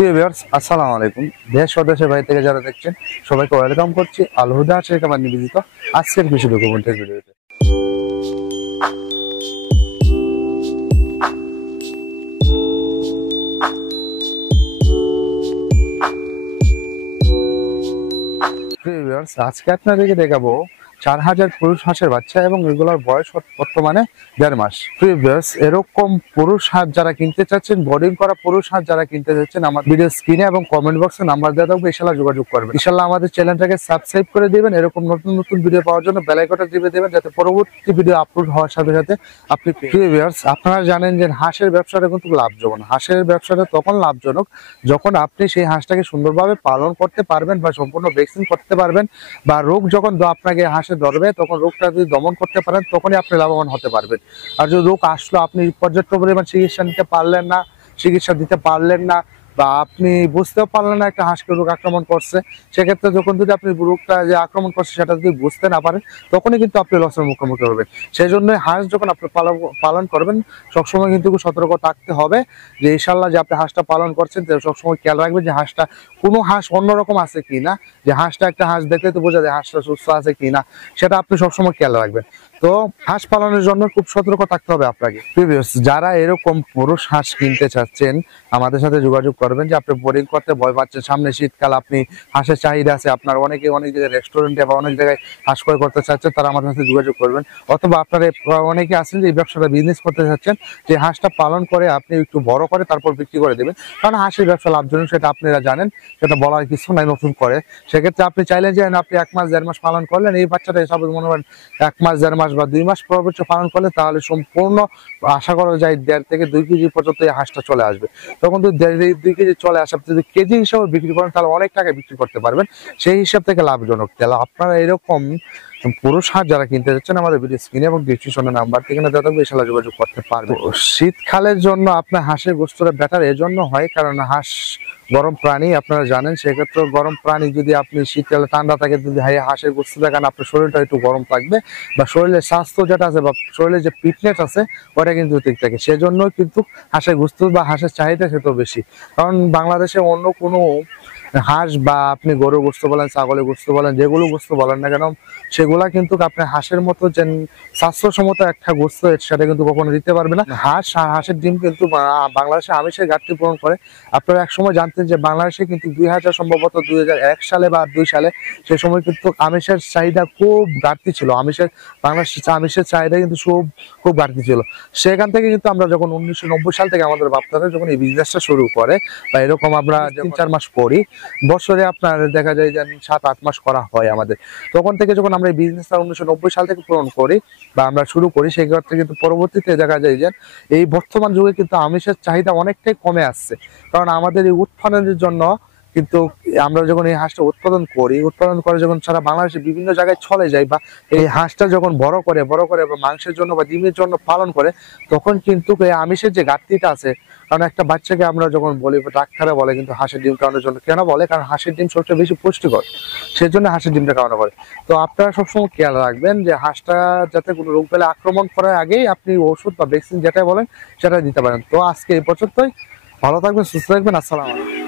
প্রিয় ভিউয়ার্স, আসসালামু আলাইকুম। দেশ ও দেশের বাইরে থেকে যারা দেখছেন সবাইকে ওয়েলকাম করছি আল হুদা শেখ আমার নিবেদিত আজকের কৃষি ডকুমেন্টের ভিডিওতে। প্রিয় ভিউয়ার্স, আজকে আপনাদেরকে দেখাবো 4000 পুরুষ হাঁসের বাচ্চা এবং এগুলোর বয়স বর্তমানে 1.5 মাস। প্রিয় ভিউয়ার্স, এরকম পুরুষ হাঁস যারা কিনতে চাচ্ছেন, বোর্ডিং করা পুরুষ হাঁস যারা কিনতে চাচ্ছেন, আমার ভিডিও স্ক্রিনে এবং কমেন্ট বক্সে নাম্বার দেওয়া থাকবে, ইনশাআল্লাহ যোগাযোগ করবেন। ইনশাআল্লাহ আমাদের চ্যানেলটাকে সাবস্ক্রাইব করে দিবেন। এরকম নতুন নতুন ভিডিও পাওয়ার জন্য বেল আইকনটা টিপে দিবেন, যাতে পরবর্তী ভিডিও আপলোড হওয়ার সাথে সাথে আপনি। প্রিয় ভিউয়ার্স, আপনারা জানেন যে হাঁসের ব্যবসাটা কিন্তু লাভজনক। হাঁসের ব্যবসাটা তখন লাভজনক যখন আপনি সেই হাঁসটাকে সুন্দরভাবে পালন করতে পারবেন বা সম্পূর্ণ ভ্যাকসিন করতে পারবেন, বা রোগ যখন আপনাকে হাঁসে ধরবে তখন রোগটা যদি দমন করতে পারেন তখনই আপনি লাভবান হতে পারবেন। আর যদি রোগ আসলো, আপনি পর্যাপ্ত পরিমাণ চিকিৎসা নিতে পারলেন না, চিকিৎসা দিতে পারলেন না, বা আপনি বুঝতেও পারলেন না একটা হাঁসকে রোগ আক্রমণ করছে, সেক্ষেত্রে যখন যদি আপনি রোগটা যে আক্রমণ করছে সেটা যদি বুঝতে না পারেন তখনই কিন্তু আপনি লসের মুখোমুখি হবেন। সেই জন্য হাঁস যখন আপনি পালন করবেন সবসময় কিন্তু সতর্ক থাকতে হবে যে ইনশাআল্লাহ যে আপনি হাঁসটা পালন করছেন সবসময় খেয়াল রাখবেন যে হাঁসটা কোনো হাঁস অন্যরকম আছে কিনা, যে হাঁসটা একটা হাঁস দেখলে তো বোঝা যায় হাঁসটা সুস্থ আছে কিনা, সেটা আপনি সবসময় খেয়াল রাখবেন। তো হাঁস পালনের জন্য খুব সতর্ক থাকতে হবে আপনাকে। যারা এরকম পুরুষ হাঁস কিনতে চাচ্ছেন আমাদের সাথে যোগাযোগ করবেন, যে আপনি বোর্ডিং করতে ভয় পাচ্ছেন, সামনে শীতকাল, আপনি হাঁসের চাহিদা আছে, আপনার অনেক জায়গায় রেস্টুরেন্টে বা অনেক জায়গায় হাঁস ক্রয় করতে চাচ্ছেন, তারা আমাদের সাথে যোগাযোগ করবেন। অথবা আপনারা অনেকে আছেন যে এই ব্যবসাটা বিজনেস করতে চাচ্ছেন, যে হাঁসটা পালন করে আপনি একটু বড় করে তারপর বিক্রি করে দেবেন, কারণ হাঁসের ব্যবসা লাভজনক, সেটা আপনারা জানেন, সেটা বলার কিছু নাই নতুন করে। সেক্ষেত্রে আপনি চাইলেন যে আপনি 1 মাস 1.5 মাস পালন করলেন, এই বাচ্চাটা হিসাবে মনে করেন 1 মাস 1.5 মাস বা 2 মাস পর্যন্ত পালন করলে তাহলে সম্পূর্ণ আশা করা যায় 1.5 থেকে 2 কেজি পর্যন্ত এই হাঁসটা চলে আসবে। তখন যদি 2 কেজি চলে আসে, আপনি যদি কেজি হিসাবে বিক্রি করেন তাহলে অনেক টাকা বিক্রি করতে পারবেন, সেই হিসাব থেকে লাভজনক। তাহলে আপনারা এরকম পুরুষ হাঁস যারা কিনতে যাচ্ছেন আমাদের ভিডিও স্ক্রিনে এবং ডিসক্রিপশনে নাম্বার থেকে ইনশাআল্লাহ যোগাযোগ করতে পারবেন। শীতকালের জন্য আপনার হাঁসের গোস্তটা বেটার এজন্য হয় কারণ হাঁস গরম প্রাণী, আপনারা জানেন। সেক্ষেত্রে গরম প্রাণী যদি আপনি শীতকালে ঠান্ডা থাকে, যদি হাঁসের গোস্ত দেখান, আপনার শরীরটা একটু গরম থাকবে, বা শরীরের স্বাস্থ্য যেটা আছে বা শরীরের যে ফিটনেস আছে ওটা কিন্তু ঠিক থাকে। সেজন্য কিন্তু হাঁসের গোস্ত বা হাঁসের চাহিদা সেটা বেশি। কারণ বাংলাদেশে অন্য কোনো হাঁস বা আপনি গরুর গোস্ত বলেন, ছাগলের গোস্ত বলেন, যেগুলো গোস্ত বলেন না কেন, সেগুলা কিন্তু আপনি হাঁসের মতো যে স্বাস্থ্যসম্মত একটা গোস্ত সেটা কিন্তু কখনো দিতে পারবে না। হাঁসের ডিম কিন্তু বাংলাদেশে আমিষের ঘাটতি পূরণ করে। আপনারা একসময় জানতেন যে বাংলাদেশে কিন্তু 2000 সম্ভবত 2001 সালে বা 2 সালে সে সময় কিন্তু আমিষের চাহিদা খুব ঘাটতি ছিল। বাংলাদেশের আমিষের চাহিদা কিন্তু খুব ঘাটতি ছিল। সেখান থেকে কিন্তু আমরা যখন 1990 সাল থেকে আমাদের বাপদাদা যখন এই বিজনেসটা শুরু করে, বা এরকম আমরা 3-4 মাস করি, বছরে আপনার দেখা যায় যে 7-8 মাস করা হয় আমাদের। তখন থেকে যখন আমরা এই বিজনেসটা 1990 সাল থেকে পূরণ করি বা আমরা শুরু করি, সেই ক্ষেত্রে কিন্তু পরবর্তীতে দেখা যায় যে এই বর্তমান যুগে কিন্তু আমিষের চাহিদা অনেকটাই কমে আসছে। কারণ আমাদের এই উৎপাদনের জন্য কিন্তু আমরা যখন এই হাঁসটা উৎপাদন করে যখন সারা বাংলাদেশে বিভিন্ন জায়গায় চলে যায়, বা এই হাঁসটা যখন বড় করে বা মাংসের জন্য বা ডিমের জন্য পালন করে, তখন কিন্তু এই আমিষের যে ঘাটতিটা আছে, কারণ একটা বাচ্চাকে আমরা যখন বলি, ডাক্তাররা বলে কিন্তু হাঁসের ডিম খাওয়ানোর জন্য, কেন বলে? কারণ হাঁসের ডিম সবচেয়ে বেশি পুষ্টিকর, সেজন্য হাঁসের ডিমটা খাওয়ানো হয়। তো আপনারা সবসময় খেয়াল রাখবেন যে হাঁসটা যাতে কোনো রোগ পেলে আক্রমণ করার আগেই আপনি ওষুধ বা ভ্যাকসিন যেটা বলেন সেটা দিতে পারেন। তো আজকে এই পর্যন্তই। ভালো থাকবেন, সুস্থ থাকবেন। আসসালামু আলাইকুম।